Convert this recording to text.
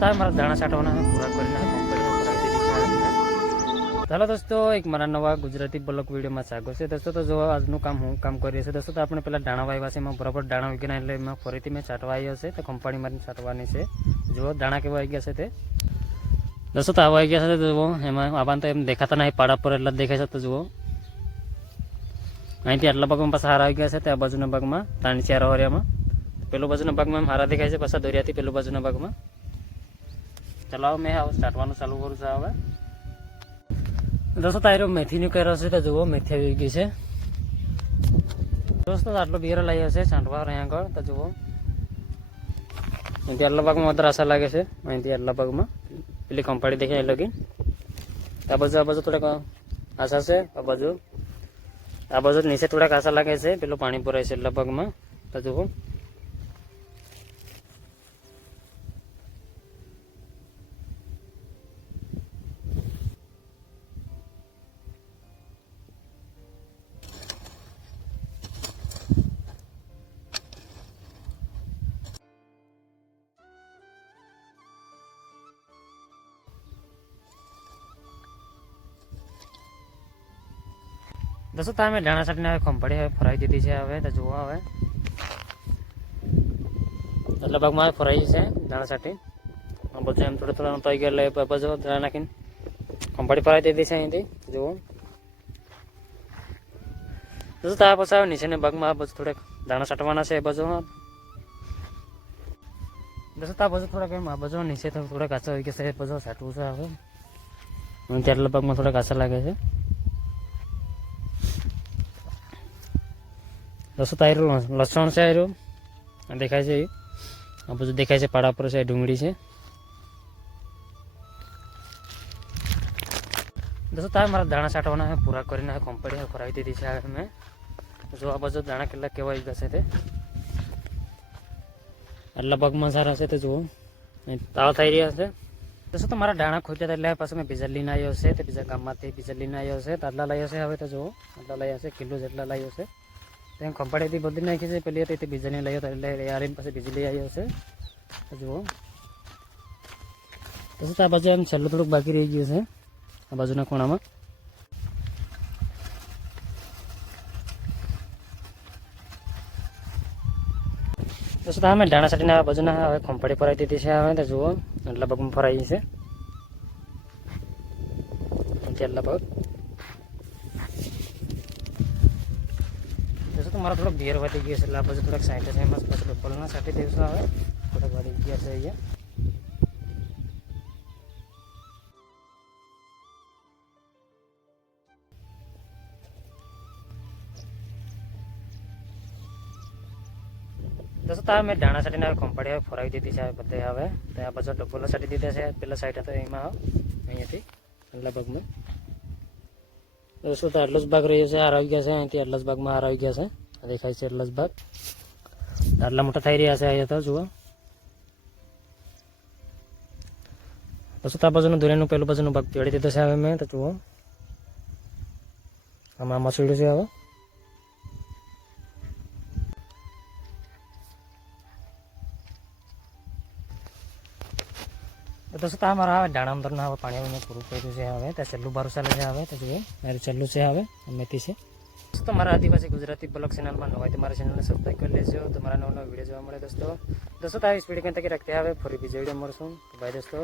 था मारा दाणा छांटवाना पूरा करीने कंप्लीट करावी દીધી છે। ચાલો દોસ્તો એક મારા નવા ગુજરાતી બ્લોગ વિડીયોમાં સ્વાગત છે। દોસ્તો તો જો આજનું કામ હું કામ કરી છે દોસ્તો, તો આપણે પેલા દાણા વાવ્યા છે, એમાં બરાબર દાણા ઉગી ગયા એટલે એમાં ફરીથી મેં છાંટવા આવ્યો છે, તો કંપાણી મારીને છાંટવાની છે। જુઓ દાણા કેવા આવી ગયા છે તે દોસ્તો, તો આવા આવી ગયા છે। તો જુઓ એમાં આવાને તો એમ દેખાતા નહીં, પાડા પર એટલા જ દેખાય છે। તો જુઓ અહીંથી આટલા ભાગમાં પાછા હારા આવી ગયા છે, તે આ બાજુના ભાગમાં 3-4 હરિયામાં પેલું બાજુના ભાગમાં એમ હારા દેખાય છે, પાછા દોરિયાથી પેલું બાજુના ભાગમાં। ચલાવો મેં હવે સ્ટાર્ટવાનું ચાલુ કરું છું હવે દોસ્તો। તારો મેથીનું કર્યો છે, તો જુઓ મેથી આવી ગઈ છે દોસ્તો। આટલો બિયર લાવ્યો છે છાંટવા અહીંયા આગળ, તો જુઓ અહીંથી આટલા ભાગમાં વધારે આશા લાગે છે, અહીંથી આટલા ભાગમાં પેલી કંપાડી દેખાય લગી આ બાજુ થોડાક આશા છે, આ બાજુ નીચે થોડાક આશા લાગે છે, પેલું પાણી ભરાય છે એટલા ભાગમાં। તો જુઓ દોસ્તો તમે દાણા છાંટીને હવે કંપાડી હવે ફરાઈ દીધી છે હવે। તો જુઓ હવે એટલા ભાગમાં હવે ફરાઈ છે દાણા છાંટી, બધું એમ થોડા થઈ ગયા એટલે બાજુ દાણા નાખીને કંપાડી ફરાઈ દીધી છે અહીંથી જુઓ દોસ્તો। ત્યાં પછી આવે નીચેના ભાગમાં બધું થોડાક દાણા છાંટવાના છે એ બાજુ દોસ્તો। ત્યાં બાજુ થોડાક એમ આ બાજુ નીચે થોડાક કાચા હોય ગયા છે, એ બાજુ છાંટવું છે હવે। ત્યારલા ભાગમાં થોડાક કાચા લાગે છે દોસ્તો। તારું લસણ છે આયરું દેખાય છે, આ બધું દેખાય છે, પાડા પર છે, ડુંગળી છે દોસ્તો। તારે મારા દાણા છાંટવાના પૂરા કરીને કંપાડી ફરાવી દીધી છે હવે મેં। જો આ બાજુ દાણા કેટલા કેવા આવી ગયા છે તે આટલા ભાગમાં સારા છે, તે જુઓ તાવ થઈ રહ્યા છે દોસ્તો। તો મારા દાણા ખોટ્યા એટલે પાછું મેં બીજા લઈને આવ્યો છે, તે બીજા ગામમાંથી બીજા લઈને આવ્યો છે, તો આટલા લાવ્યો છે હવે। તો જુઓ આટલા લાવ્યા છે, કિલો જેટલા લાવ્યો છે, તો એમ કંપાડીથી બદલી નાખી છે પેલી હતી, તે બીજાને લાવ્યો તો એટલે યાર પાસે બીજી લઈ આવ્યો છે। તો જુઓ દોસ્તો આ બાજુ એમ છેલ્લું થોડુંક બાકી રહી ગયું છે આ બાજુના ખૂણામાં દોસ્તો। અમે દાણા છાંટીને આ બાજુના હવે કંપાડી ફરાઈ દીધી છે હવે। તો જુઓ આટલા ભાગમાં ફરાઈ છે, આટલા ભાગ દોસ્તો। તો મારા થોડોક ભેર વધી ગયો છે એટલે આ બાજુ થોડાક સાઈડ છે, એમાં પાછું ડબલના છાંટી દઈશું હવે, થોડાક વધી ગયા છે અહીંયા દોસ્તો। તો મેં દાણા છાંટીને હવે કંપાડી હવે ફરાવી દીધી છે બધે હવે। તો આ બાજુ ડબલો છાંટી દીધા છે, પેલા સાઈડ હતો એમાં અહીંયાથી આટલા ભાગમાં દોસ્તો। તો આટલો જ ભાગ રહ્યો છે, હાર આવી ગયા છે અહીંથી આટલા જ ભાગમાં હાર આવી ગયા છે, દેખાય છે એટલા જ ભાગ, આટલા મોટા થઈ રહ્યા છે અહીંયા। તો જુઓ દોસ્તો, આ બાજુનું દોરીનું પેલું બાજુનું ભાગ પેડી દીધો છે હવે મેં। તો જુઓ આમાં મસળ્યું છે હવે દોસ્તો। મારા હવે દાણા અંદરના હવે પાણી મેં પૂરું કર્યું છે હવે। ત્યાં છેલ્લું બારું ચાલે છે હવે। તો જુઓ મારું છેલ્લું છે હવે મેથી છે દોસ્તો। મારા આદિવાસી ગુજરાતી બ્લોગ ચેનલમાં નવા તમારા ચેનલને સબસ્ક્રાઈબ કરી લેજો, તમારા નવો વિડીયો જોવા મળે દોસ્તો। દોસ્તો આ વિડીયો કંઈ તક રાખતે હવે ફરી બીજો વિડીયો મળશું, બાય દોસ્તો।